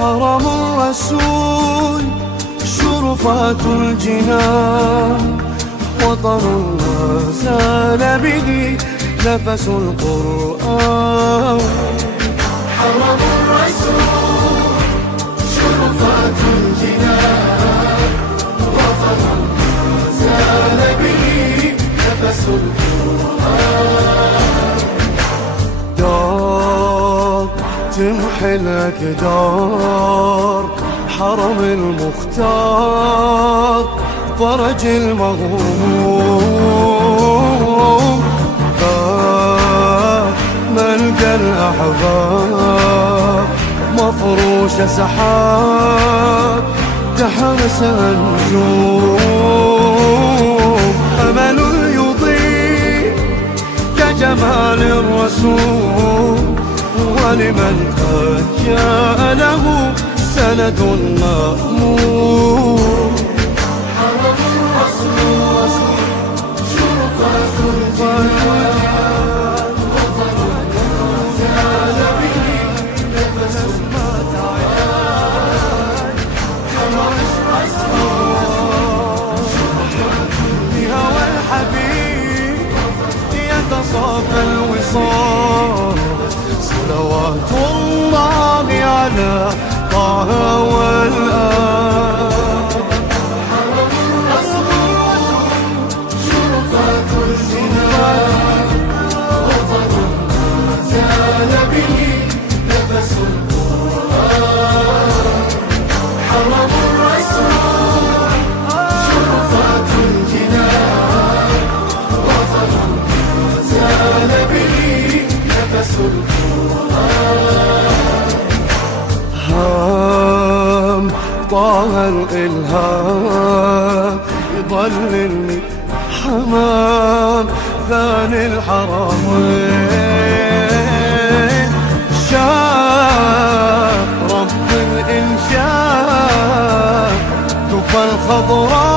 حرم الرسول شرفات الجنان، وطن ما زال به نفس القرآن. حرم الرسول شرفات الجنان، وطن ما زال به نفس القرآن. دار تمحي الأكدار، حرم المختار فرج المغموم. ملقى الأحباب مفروش سحاب، تحرس النجوم. أمل يضيء كجمال الرسول، ولمن قد جاء له سند مأمون. حرم الرسول شرفات الجنان، وطن ما زال به نفس القرآن. حرم الرسول شرفات بهوى الحبيب يتصافى الوصال، صلوات الله على طه والآل. حرم الرسول شرفات الجنان، وطن ما زال به نفس القرآن. حرم الرسول شرفات الجنان، وطن ما زال به نفس القرآن. هام طه الإلهام يضللني حمام ثاني الحرمين. شاف رب الإنشاء كفى الخضراء